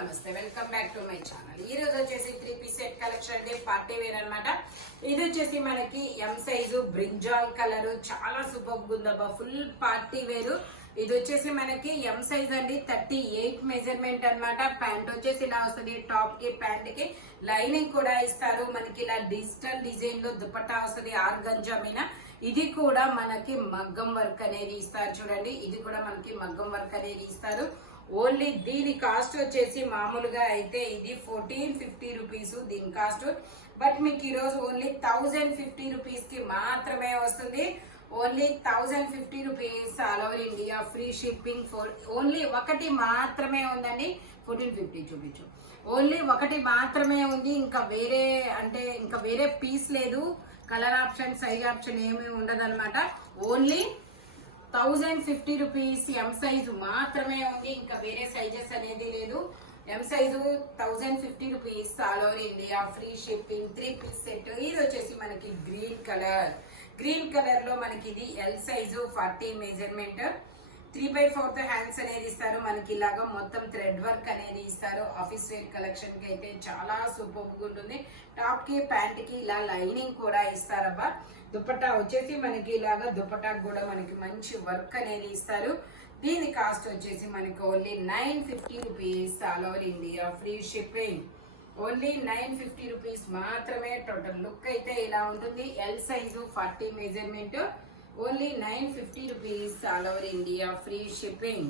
నమస్తే welcome back to my channel. ఈ రోజు వచ్చేసి 3 పీస్ సెట్ కలెక్షన్ అంటే పార్టీ వేర్ అన్నమాట. ఇది వచ్చేసి మనకి ఎం సైజు బ్రింజాల్ కలర్, చాలా సూపర్ ఉందబ్బా, ఫుల్ పార్టీ వేరు. ఇది వచ్చేసి మనకి ఎం సైజ్ అండి, 38 మెజర్మెంట్ అన్నమాట. ప్యాంట్ వచ్చేసి ఇలా వస్తుంది, టాప్ కి ప్యాంట్ కి లైనింగ్ కూడా ఇస్తారు. మనకి ఇలా డిజిటల్ డిజైన్ లో దుపట్టా వస్తుంది, ఆర్గంజా మీద. ఇది కూడా మనకి మగ్గం వర్క్ అనేది ఇస్తారు చూడండి, ఇది కూడా మనకి మగ్గం వర్క్ అనేది ఇస్తారు. ఓన్లీ దీని కాస్ట్ వచ్చేసి మామూలుగా అయితే ఇది 1450 రూపీస్ దీని కాస్ట్. బట్ మీకు ఈరోజు ఓన్లీ 1050 రూపీస్ కి మాత్రమే వస్తుంది. Only 1050 rupees all over India, free shipping. Only ఒకటి మాత్రమే ఉందండి. 1450 చూపించు. ఓన్లీ ఒకటి మాత్రమే ఉంది, ఇంకా వేరే పీస్ లేదు. కలర్ ఆప్షన్, సైజ్ ఆప్షన్ ఏమీ ఉండదు అనమాట. ఓన్లీ 1050 రూపీస్ ఎం సైజు మాత్రమే ఉంది, ఇంకా వేరే సైజెస్ అనేది లేదు. M size 1050 rupees all over India, free shipping. 3 piece set. ఇది వచ్చేసి మనకి గ్రీన్ కలర్ లో మనకి ఇది ఎల్ సైజు 40 మెజర్మెంట్. 3/4 హ్యాండ్స్ అనేది ఇస్తారు. మనకి ఇలాగా మొత్తం థ్రెడ్ వర్క్ అనేది ఇస్తారు. ఆఫీస్ వేర్ కలెక్షన్ కి అయితే చాలా సూపర్ గా ఉంటుంది. టాప్ కి ప్యాంట్ కి ఇలా లైనింగ్ కూడా ఇస్తారబ్బా. దుపట్టా వచ్చేసి మనకి ఇలాగా దుపట్టా కూడా మనకి మంచి వర్క్ అనేది ఇస్తారు. దీని కాస్ట్ వచ్చేసి మనకి only 950 rupees all over India, free shipping. Only 950 rupees మాత్రమే. టోటల్ లుక్ అయితే ఇలా ఉంటుంది. L size 40 measurement. Only 950 rupees all over India, free shipping.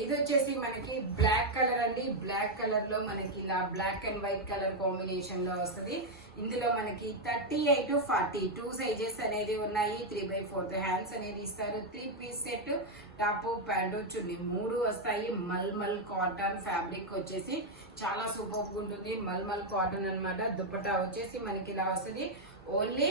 ఇది వచ్చేసి మనకి బ్లాక్ కలర్ అండి. బ్లాక్ కలర్ లో మనకి ఇలా black and white colour combination లో వస్తుంది. ఇందులో మనకి 38 to 40 2 సైజెస్ అనేది ఉన్నాయి. 3/4 హ్యాండ్స్ అనేది ఇస్తారు. 3 piece set, top pant chunni 3 వస్తాయి. మల్మల్ కాటన్ ఫ్యాబ్రిక్ వచ్చేసి చాలా సూపర్ ఉంటుంది. మల్మల్ కాటన్ అన్నమాట. దుపట్టా వచ్చేసి మనకి ఇలా వస్తుంది. Only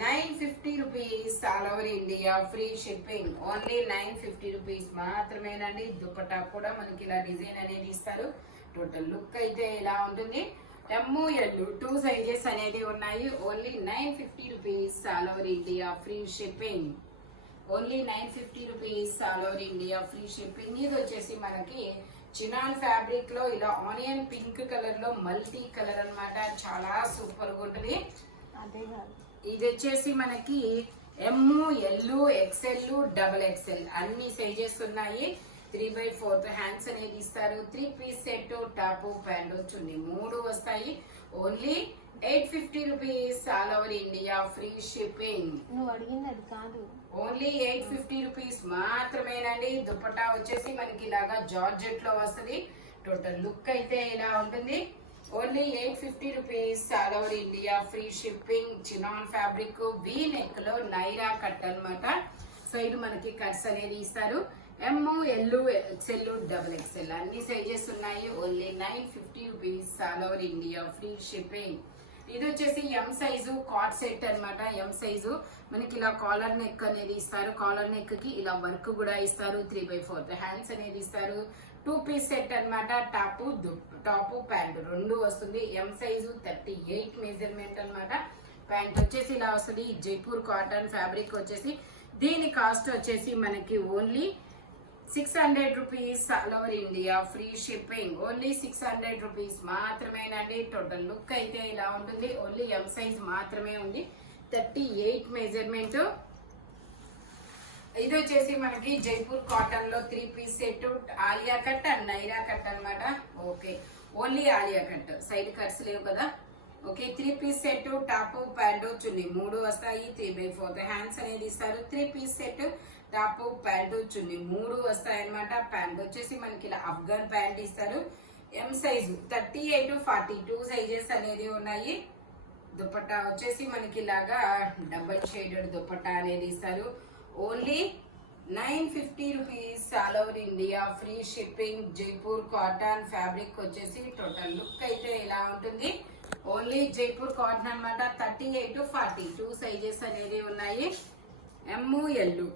950 rupees all over India, free shipping. Only 950 rupees మాత్రమేనండి. దుపట్టా కూడా మనకి ఇలా డిజైన్ అనేది ఇస్తారు. టోటల్ లుక్ అయితే ఇలా ఉంటుంది. ML 2 సైజెస్ అనేది ఉన్నాయి. Only 950 rupees all over India, free shipping. Only 950 rupees all over India, free shipping. ఇది వచ్చేసి మనకి చినాన్ ఫ్యాబ్రిక్ లో ఇలా ఆనియన్ పింక్ కలర్ లో మల్టీ కలర్ అన్నమాట. చాలా సూపర్ గా ఉంటుంది. అదే కాదు, ఇది వచ్చేసి మనకి ఎం, ఎల్, XL, XXL అన్ని సైజెస్ ఉన్నాయి. 3/4 హ్యాండ్స్ అనేది ఇస్తారు. 3 piece set, top pant chunni 3 వస్తాయి. Only 850 rupees all over India, free shipping. నువ్వు అడిగింది అది కాదు. ఓన్లీ 850 రూపీస్ మాత్రమేనండి. దుపట్టా వచ్చేసి మనకి ఇలాగా జార్జెట్ లో వస్తుంది. టోటల్ లుక్ అయితే ఇలా ఉంటుంది. Only 850 rupees all over India, free shipping. Chinon fabric, V neck లో నైరా కట్ అన్నమాట. సైడ్ మనకి కట్స్ అనేది ఇస్తారు. ఎం, ఎల్, XL, XXL అన్ని సైజెస్ ఉన్నాయి. Only 950 rupees all over India, free shipping. ఇది వచ్చేసి ఎం సైజు కాట్ సెట్ అన్నమాట. ఎం సైజు మనకి ఇలా కాలర్ నెక్ అనేది ఇస్తారు. కాలర్ నెక్ కి ఇలా వర్క్ కూడా ఇస్తారు. 3/4 హ్యాండ్స్ అనేది ఇస్తారు. 2 పీస్ సెట్ అన్నమాట. టాప్ ప్యాంట్ 2 వస్తుంది. ఎం సైజు 38 మెజర్మెంట్ అన్నమాట. ప్యాంట్ వచ్చేసి ఇలా వస్తుంది. జైపూర్ కాటన్ ఫ్యాబ్రిక్ వచ్చేసి దీని కాస్ట్ వచ్చేసి మనకి only 600 rupees all over India, free shipping. Only 600 rupees మాత్రమేనండి. టోటల్ లుక్ అయితే ఇలా ఉంటుంది. ఓన్లీ ఎం సైజ్ మాత్రమే ఉంది. 38 మెజర్మెంట్. ఇది వచ్చేసి మనకి జైపూర్ కాటన్ లో 3 piece set, Alia cut and Naira cut అన్నమాట. Okay, only Alia cut, side cuts లేవు కదా. Okay, 3 piece set, top pant chunni 3 వస్తాయి. 3/4 హ్యాండ్స్ అనేది ఇస్తారు. 3 piece set, top pant chunni 3 వస్తాయి అనమాట. ప్యాంట్ వచ్చేసి మనకి ఇలా అఫ్ఘన్ ప్యాంట్ ఇస్తారు. ఎం సైజు 38 to 40 2 సైజెస్ అనేది ఉన్నాయి. దుపట్టా వచ్చేసి మనకి ఇలాగా డబల్ షేడెడ్ దుపట్టా అనేది ఇస్తారు. Only 950 rupees all over India, free shipping. Jaipur cotton fabric వచ్చేసి టోటల్ లుక్ అయితే ఇలా ఉంటుంది. ఓన్లీ జైపూర్ కాటన్ అన్నమాట. 38 to 40 2 సైజెస్ అనేది ఉన్నాయి. ఎం, ఎల్.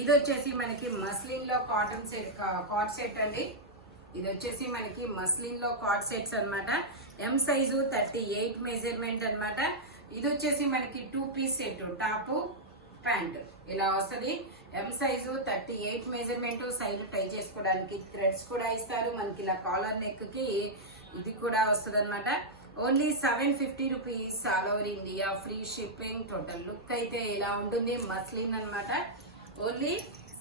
ఇది వచ్చేసి మనకి మస్లిన్ లో కాటన్ సెట్, కాట్ సెట్ అండి. ఇది వచ్చేసి మనకి మస్లిన్ లో కాట్ సెట్స్ అన్నమాట. ఎం సైజు 38 మెజర్మెంట్ అన్నమాట. ఇది వచ్చేసి మనకి 2 పీస్ సెట్, టాప్ ప్యాంట్ ఇలా వస్తుంది. ఎం సైజు 38 మెజర్మెంట్. సైడ్ టై చేసుకోవడానికి థ్రెడ్స్ కూడా ఇస్తారు. మనకి ఇలా కాలర్ నెక్ కి ఇది కూడా వస్తుంది అనమాట. Only 750 rupees all over India, free shipping. Total look అయితే ఇలా ఉంటుంది. మస్లిన్ అనమాట. ఓన్లీ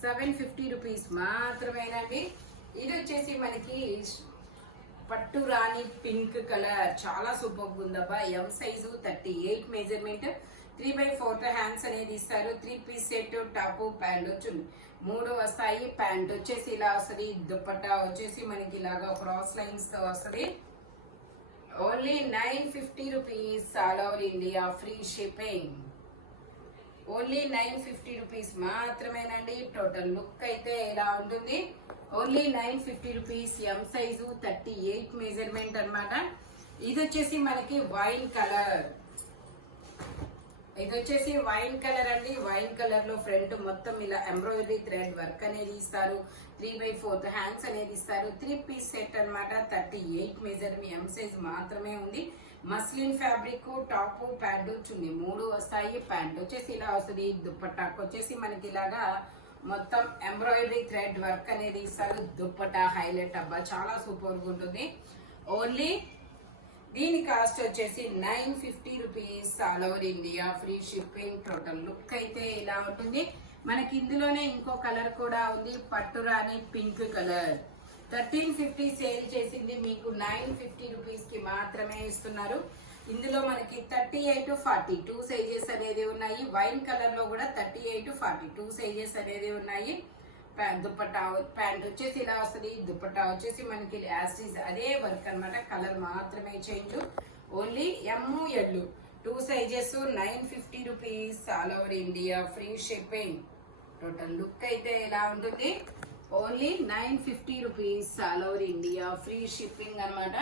750 రూపీస్ మాత్రమేనండి. ఇది వచ్చేసి మనకి పట్టు రాణి పింక్ కలర్, చాలా సూపర్ ఉందబ్బా. M size 38 measurement. 3/4 హ్యాండ్స్ అనేది ఇస్తారు. 3 piece set, top pant chunni 3 వస్తాయి. ప్యాంట్ వచ్చేసి ఇలా వస్తుంది. దుపట్టా వచ్చేసి మనకి ఇలాగా క్రాస్ లైన్స్ తో వస్తుంది. Only 950 rupees all over India, free shipping. Only 950 rupees మాత్రమేనండి. టోటల్ లుక్ అయితే ఇలా ఉంటుంది. Only 950 rupees. M size 38 measurement అన్నమాట. ఇది వచ్చేసి మనకి వైన్ కలర్. ఇది వచ్చేసి వైన్ కలర్ అండి. వైన్ కలర్ లో ఫ్రంట్ మొత్తం ఇలా ఎంబ్రాయిడరీ థ్రెడ్ వర్క్ అనేది ఇస్తారు. 3/4 హ్యాండ్స్ అనేది ఇస్తారు. 3 పీస్ సెట్ అన్నమాట. 38 మెజర్మెంట్. ఎం సైజ్ మాత్రమే ఉంది. Muslin fabric, top pant chunni 3 వస్తాయి. ప్యాంట్ వచ్చేసి ఇలా వస్తుంది. దుప్పట్టాకు వచ్చేసి మనకి ఇలాగా మొత్తం ఎంబ్రాయిడరీ థ్రెడ్ వర్క్ అనేది ఇస్తారు. దుప్పట్టా హైలైట్ అబ్బా, చాలా సూపర్ గా ఉంటుంది. ఓన్లీ దీని కాస్ట్ వచ్చేసి 950 rupees all over India, free shipping. Total look అయితే ఇలా ఉంటుంది. మనకి ఇందులోనే ఇంకో కలర్ కూడా ఉంది, పట్టు రాణి పింక్ కలర్. 1350 సేల్ చేసింది మీకు 950 రూపీస్ కి మాత్రమే ఇస్తున్నారు. ఇందులో మనకి 38-40 2 సైజెస్ అనేది ఉన్నాయి. వైన్ కలర్ లో కూడా 38-40 2 సైజెస్ అనేది ఉన్నాయి. దుపట్టా ప్యాంట్ వచ్చేసి ఇలా వస్తుంది. దుపట్టా వచ్చేసి మనకి యాస్టీస్ అదే వర్క్ అన్నమాట. కలర్ మాత్రమే change. Only M L 2 sizes 950 rupees all over India, free shipping. Total look అయితే ఇలా ఉంటుంది. Only 950 rupees all over India, free shipping అన్నమాట.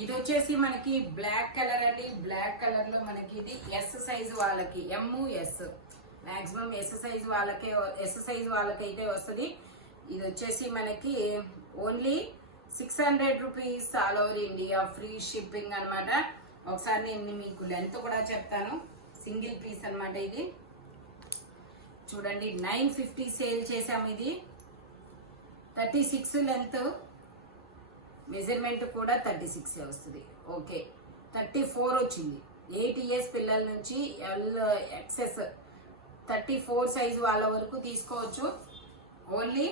ఇది వచ్చేసి మనకి బ్లాక్ కలర్ అండి. బ్లాక్ కలర్ లో మనకి ఇది ఎస్ సైజ్ వాళ్ళకి, M S maximum S size వాళ్ళకైతే వస్తుంది. ఇది వచ్చేసి మనకి only 600 rupees all over India, free shipping అన్నమాట. ఒకసారి నేను మీకు లెంత్ కూడా చెప్తాను. సింగిల్ పీస్ అన్నమాట. ఇది చూడండి 950 సేల్ చేసాం. ఇది 36 లెంత్, మెజర్మెంట్ కూడా 36 వస్తుంది. ఓకే 34 వచ్చింది. 8 ఇయర్స్ పిల్లల నుంచి ఎక్సెస్ 34 సైజ్ వాళ్ళ వరకు తీసుకోవచ్చు. Only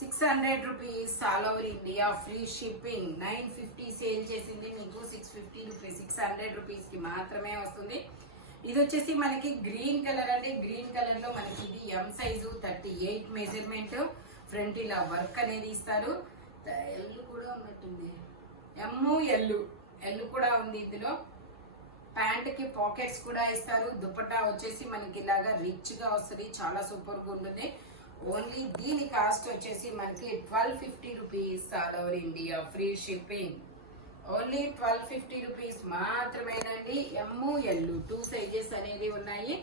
600 rupees all over India, free shipping. 950 sale చేసింది మీకు 650 రూపీస్, 600 రూపీస్ కి మాత్రమే వస్తుంది. ఇది వచ్చేసి మనకి గ్రీన్ కలర్ అండి. గ్రీన్ కలర్ లో మనకి ఇది ఎం సైజు 38 మెజర్మెంట్. ఫ్రంట్ ఇలా వర్క్ అనేది ఇస్తారు. ఎల్లు కూడా ఉన్నట్టుంది. ఎమ్ము ఎల్లు కూడా ఉంది ఇందులో. ప్యాంట్ కి పాకెట్స్ కూడా ఇస్తారు. దుపట్టా వచ్చేసి మనకి ఇలాగా రిచ్ గా వస్తుంది. చాలా సూపర్ గా ఉంటుంది. ఓన్లీ దీని కాస్ట్ వచ్చేసి మనకి 1250 rupees all over India, free shipping. Only 1250 rupees మాత్రమేనండి. ఎమ్ము ఎల్లు 2 సైజెస్ అనేది ఉన్నాయి.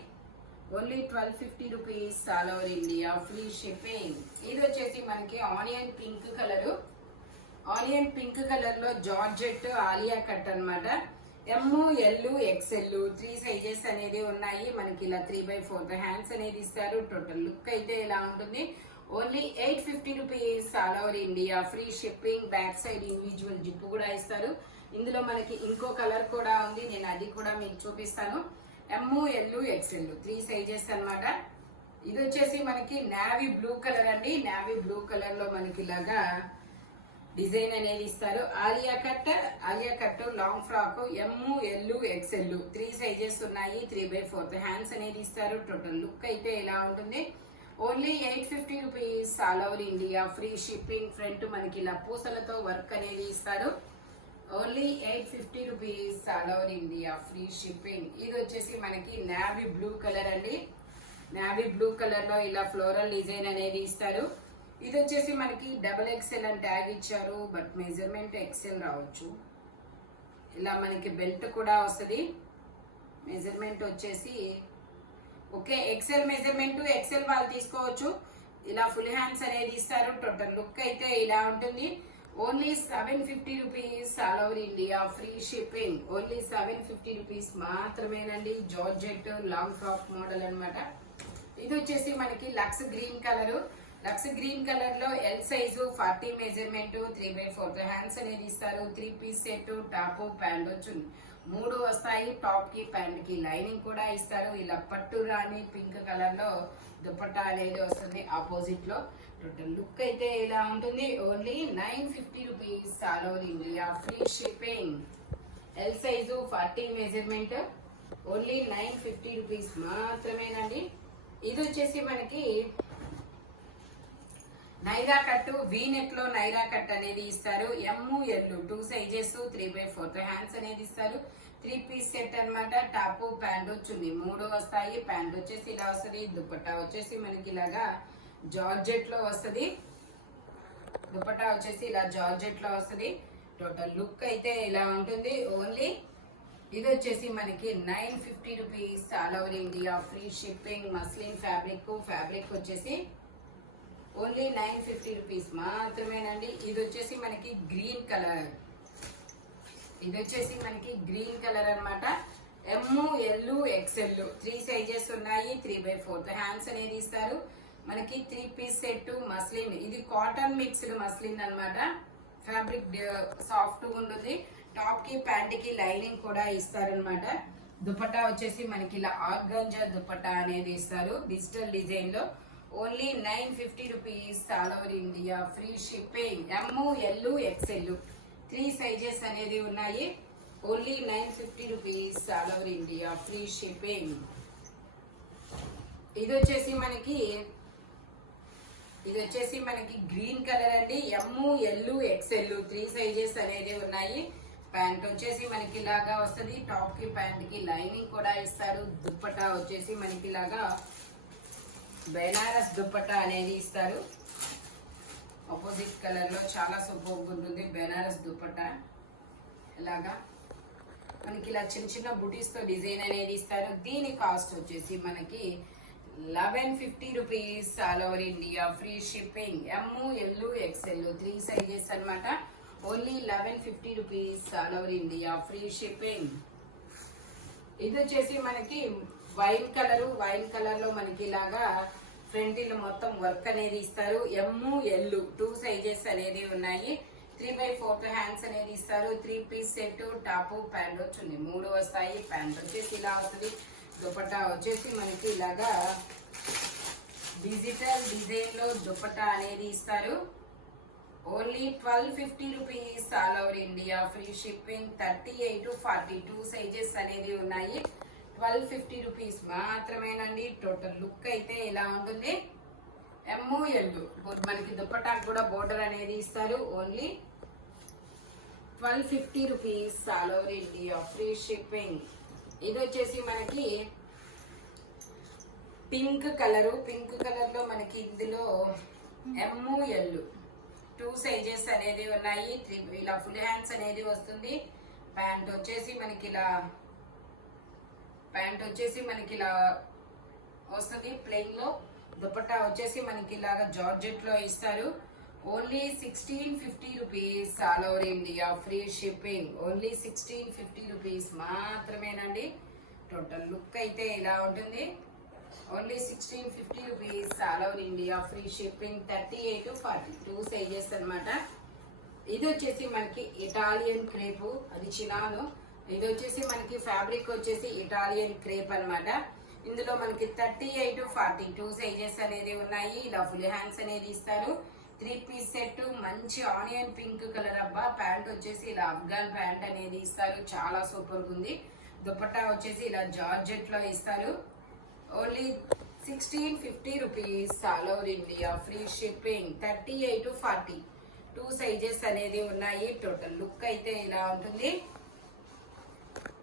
Only 1250 rupees all over India, free shipping. ఇది వచ్చేసి మనకి onion pink colour. Onion pink colour లో జార్జెట్ ఆలియా కట్ అన్నమాట. ఎమ్ ఎల్ ఎక్స్ఎల్ 3 సైజెస్ అనేది ఉన్నాయి. మనకి ఇలా 3/4 హ్యాండ్స్ అనేది ఇస్తారు. టోటల్ లుక్ అయితే ఇలా ఉంటుంది. Only 850 rupees all over India, free shipping. Back side individual zip కూడా ఇస్తారు. ఇందులో మనకి ఇంకో కలర్ కూడా ఉంది. నేను అది కూడా మీకు చూపిస్తాను. ఎమ్ ఎల్ ఎక్స్ఎల్ 3 సైజెస్ అన్నమాట. ఇది వచ్చేసి మనకి నావీ బ్లూ కలర్ అండి. నావీ బ్లూ కలర్ లో మనకి ఇలాగా డిజైన్ అనేది ఇస్తారు. Alia cut long frock. ఎమ్ ఎల్ ఎక్స్ఎల్ 3 సైజెస్ ఉన్నాయి. 3/4 హ్యాండ్స్ అనేది ఇస్తారు. టోటల్ లుక్ అయితే ఇలా ఉంటుంది. Only 850 rupees all over India, free shipping. Front మనకి ఇలా పూసలతో వర్క్ అనేది ఇస్తారు. Only 850 rupees all over India, free shipping. ఇది వచ్చేసి మనకి నావీ బ్లూ కలర్ అండి. నావీ బ్లూ కలర్ లో ఇలా ఫ్లోరల్ డిజైన్ అనేది ఇస్తారు. ఇది వచ్చేసి మనకి XXL అని ట్యాగ్ ఇచ్చారు. బట్ మెజర్మెంట్ XL రావచ్చు. ఇలా మనకి బెల్ట్ కూడా వస్తుంది. మెజర్మెంట్ వచ్చేసి ఓకే XL మెజర్మెంట్ XL వాళ్ళు తీసుకోవచ్చు. ఇలా ఫుల్ హ్యాండ్స్ అనేది ఇస్తారు. టోటల్ లుక్ అయితే ఇలా ఉంటుంది. Only 750 rupees all over India, free shipping. Only 750 rupees మాత్రమేనండి. జార్జెట్ లాంగ్ ఫ్రాక్ మోడల్ అన్నమాట. ఇది వచ్చేసి మనకి lux green colour. Lux green colour లో ఎల్ సైజు 40 మెజర్మెంట్ 3/4 హ్యాండ్స్ అనేది ఇస్తారు. 3 పీస్ సెట్, టాప్ ప్యాంట్ వచ్చింది. 3 వస్తాయి. టాప్ కి ప్యాంట్ కి లైనింగ్ కూడా ఇస్తారు. ఇలా పట్టు రాణి పింక్ కలర్ లో దుపట్టా అనేది వస్తుంది ఆపోజిట్ లో. టోటల్ లుక్ అయితే ఇలా ఉంటుంది. Only 950 rupees all over India, free shipping. L size 40 measurement only 950 rupees మాత్రమేనండి. ఇది వచ్చేసి మనకి నైరా కట్, వీ నెక్ లో నైరా కట్ అనేది ఇస్తారు. ఎల్ 2 సైజెస్ 3/4 హ్యాండ్స్ అనేది ఇస్తారు. 3 పీస్ సెట్ అన్నమాట. టాప్ ప్యాంట్ వచ్చింది. 3 వస్తాయి. ప్యాంట్ వచ్చేసి ఇలా వస్తుంది. దుపట్టా వచ్చేసి మనకి ఇలాగా జార్జెట్ లో వస్తుంది. దుపట్టా వచ్చేసి ఇలా జార్జెట్ లో వస్తుంది. టోటల్ లుక్ అయితే ఇలా ఉంటుంది. ఓన్లీ ఇది వచ్చేసి మనకి 950 rupees all over India, free shipping. Muslin fabric వచ్చేసి ఓన్లీ 950 రూపీస్ మాత్రమేనండి. ఇది వచ్చేసి మనకి గ్రీన్ కలర్. అనమాట. ఎల్ XL 3 సైజెస్ ఉన్నాయి. 3/4 హ్యాండ్స్ అనేది ఇస్తారు. మనకి 3 పీస్ సెట్ మస్లిన్. ఇది కాటన్ మిక్స్డ్ మస్లిన్ అన్నమాట. ఫ్యాబ్రిక్ సాఫ్ట్ ఉంటుంది. టాప్ కి ప్యాంట్ కి లైనింగ్ కూడా ఇస్తారనమాట. దుపట్టా వచ్చేసి మనకి ఇలా ఆర్గంజా దుపట్టా అనేది ఇస్తారు డిజిటల్ డిజైన్ లో. Only 950 rupees all over India, free shipping. L XL 3 sizes అనేది ఉన్నాయి. Only 950 rupees all over India, free shipping. ఇది వచ్చేసి మనకి గ్రీన్ కలర్ అండి. ఎల్ XL 3 సైజెస్ అనేది ఉన్నాయి. ప్యాంట్ వచ్చేసి మనకి ఇలాగా వస్తుంది. టాప్ కి ప్యాంట్ కి లైనింగ్ కూడా ఇస్తారు. దుప్పట్టా వచ్చేసి మనకి ఇలాగా బెనారస్ దుప్పట్టా అనేది ఇస్తారు. ఆపోజిట్ కలర్ లో చాలా సూపర్ ఉంటుంది బెనారస్ దుప్పట్టా. ఇలాగా మనకి ఇలా చిన్న బుటీస్ తో డిజైన్ అనేది ఇస్తారు. దీని కాస్ట్ వచ్చేసి మనకి 1150 rupees all over India, free shipping. L XL 3 sizes అన్నమాట. Only 1150 rupees all over India, free shipping. ఇది వచ్చేసి మనకి వైన్ కలర్ లో మనకి ఇలాగా ఫ్రంట్ మొత్తం వర్క్ అనేది ఇస్తారు. ఎల్ 2 సైజెస్ అనేది ఉన్నాయి. 3/4 హ్యాండ్స్ అనేది ఇస్తారు. 3 పీస్ సెట్, టాప్ ప్యాంట్ వచ్చింది. 3 వస్తాయి. ప్యాంట్ వచ్చేసి ఇలా వస్తుంది. దుపట్టా వచ్చేసి మనకి ఇలాగా డిజిటల్ డిజైన్ లో దుపట్టా అనేది ఇస్తారు. Only 1250 rupees all over India, free shipping. 38 to 42 sizes అనేది ఉన్నాయి. 1250 రూపీస్ మాత్రమేనండి. టోటల్ లుక్ అయితే ఇలా ఉంటుంది. ఎల్ మనకి దుపట్టాకు కూడా బోర్డర్ అనేది ఇస్తారు. Only 1250 rupees all over India, free shipping. ఇది వచ్చేసి మనకి పింక్ కలర్ లో మనకి ఇందులో ఎల్ 2 సైజెస్ అనేది ఉన్నాయి. ఇలా ఫుల్ హ్యాండ్స్ అనేది వస్తుంది. ప్యాంట్ వచ్చేసి మనకి ఇలా వస్తుంది ప్లెయిన్ లో. దుపట్టా వచ్చేసి మనకి ఇలాగా జార్జెట్ లో ఇస్తారు. Only 1650 rupees all over India, free shipping. Only 1650 rupees మాత్రమేనండి. టోటల్ లుక్ అయితే ఇలా ఉంటుంది. Only 1650 rupees all over India, free shipping. 38 to 42 sizes అన్నమాట. ఇది వచ్చేసి మనకి ఇటాలియన్ క్రేప్, అది చినాను. ఇది వచ్చేసి మనకి ఫ్యాబ్రిక్ వచ్చేసి ఇటాలియన్ క్రేప్ అన్నమాట. ఇందులో మనకి 38 to 42 సైజెస్ అనేది ఉన్నాయి. ఇలా ఫుల్ హ్యాండ్స్ అనేది ఇస్తారు. 3 పీస్ సెట్, మంచి ఆనియన్ పింక్ కలర్ అబ్బా. ప్యాంట్ వచ్చేసి ఇలా అఫ్ఘాన్ ప్యాంట్ అనేది ఇస్తారు. చాలా సూపర్ ఉంది. దుపట్టా వచ్చేసి ఇలా జార్జెట్ లో ఇస్తారు. Only 1650 rupees all over India, free shipping. 38 to 42 sizes అనేది ఉన్నాయి. టోటల్ లుక్ అయితే ఇలా ఉంటుంది.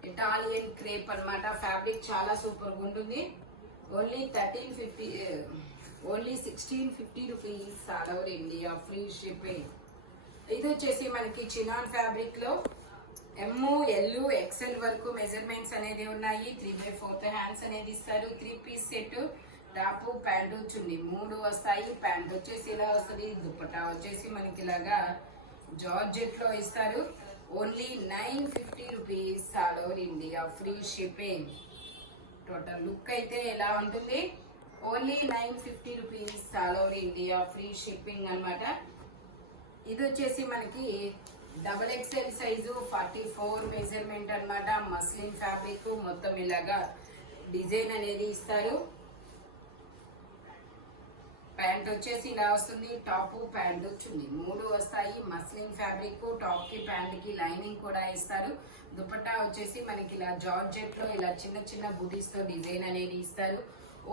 ఇటాలియన్ క్రేప్ అన్నమాట. ఫ్యాబ్రిక్ చాలా సూపర్ గా ఉంటుంది. Only 1650 rupees all over India, free shipping. ఇది వచ్చేసి మనకి చినాన్ ఫ్యాబ్రిక్ లో ఎల్ XL వరకు మెజర్మెంట్స్ అనేది ఉన్నాయి. 3/4 హ్యాండ్స్ అనేది ఇస్తారు. 3 piece set, top pant chunni 3 వస్తాయి. ప్యాంట్ వచ్చేసి ఇలా వస్తుంది. దుపట్టా వచ్చేసి మనకి ఇలాగా జార్జెట్ లో ఇస్తారు. Only 950 rupees all over India, free shipping. Total look అయితే ఎలా ఉంటుంది. Only 950 rupees all over India free shipping అన్నమాట. ఇది వచ్చేసి మనకి డబల్ ఎక్స్ఎల్ సైజు 44 మెజర్మెంట్ అన్నమాట. మస్లిన్ ఫ్యాబ్రిక్ మొత్తం ఇలాగా డిజైన్ అనేది ఇస్తారు. ప్యాంట్ వచ్చేసి ఇలా వస్తుంది. టాప్ ప్యాంట్ చున్నీ 3 వస్తాయి. మస్లిన్ ఫ్యాబ్రిక్ టాప్ కి ప్యాంట్ కి లైనింగ్ కూడా ఇస్తారు. దుపట్టా వచ్చేసి మనకి ఇలా జార్జెట్ లో ఇలా చిన్న చిన్న బుటీస్ తో డిజైన్ అనేది ఇస్తారు.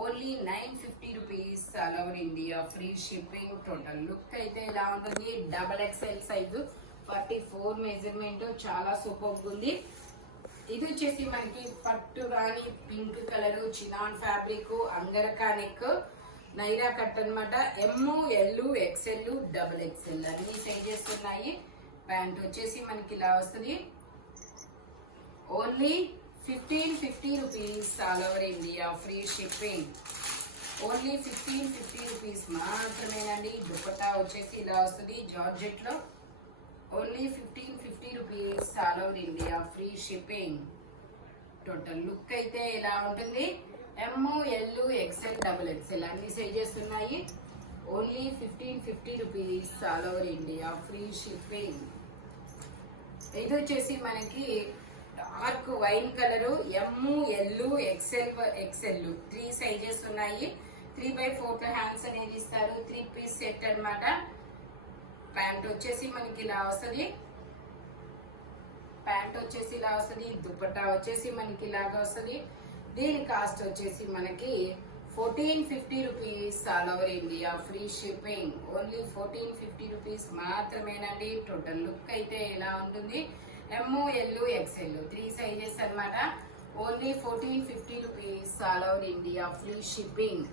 Only 950 rupees all over India free shipping. Total look అయితే ఇలా ఉంటుంది. డబల్ ఎక్స్ఎల్ సైజు 44 మెజర్మెంట్ చాలా సూపర్ ఉంది. ఇది వచ్చేసి మనకి పట్టు రాణి pink colour chinon fabric angrakha neck Naira cut అన్నమాట. M L XL double XL అన్ని సైజెస్ ఉన్నాయి. ప్యాంట్ వచ్చేసి మనకి ఇలా వస్తుంది. Only 1550 rupees all over India free shipping. Only 1550 rupees మాత్రమేనండి. దుపట్టా వచ్చేసి ఇలా వస్తుంది జార్జెట్ లో. Only 1550 rupees all over India free shipping. Total look అయితే ఇలా ఉంటుంది. M L XL double XL అన్ని సైజెస్ ఉన్నాయి. Only 1550 rupees all over India free shipping. ఇది వచ్చేసి మనకి డార్క్ వైన్ కలర్ ఎమ్ ఎల్ ఎక్స్ఎల్ 3 సైజెస్ ఉన్నాయి. 3/4 హ్యాండ్స్ అనేది ఇస్తారు. 3 పీస్ సెట్ అన్నమాట. ప్యాంట్ వచ్చేసి మనకి ఇలా వస్తుంది. దుపట్టా వచ్చేసి మనకి ఇలాగా వస్తుంది. దీని కాస్ట్ వచ్చేసి మనకి 1450 rupees all over India free shipping. Only 1450 rupees మాత్రమేనండి. టోటల్ లుక్ అయితే ఇలా ఉంటుంది. ఎమ్ ఎల్ ఎక్స్ఎల్ 3 సైజెస్ అన్నమాట. Only 1450 rupees all over India free shipping.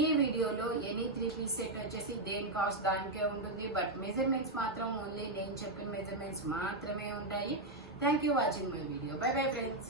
ఈ వీడియోలో ఎనీ 3 పీస్ సెట్ వచ్చేసి దేని కాస్ట్ దానికే ఉంటుంది. బట్ మెజర్మెంట్స్ మాత్రం ఓన్లీ నేను చెప్పిన మెజర్మెంట్స్ మాత్రమే ఉంటాయి. Thank you watching my video. By bye friends.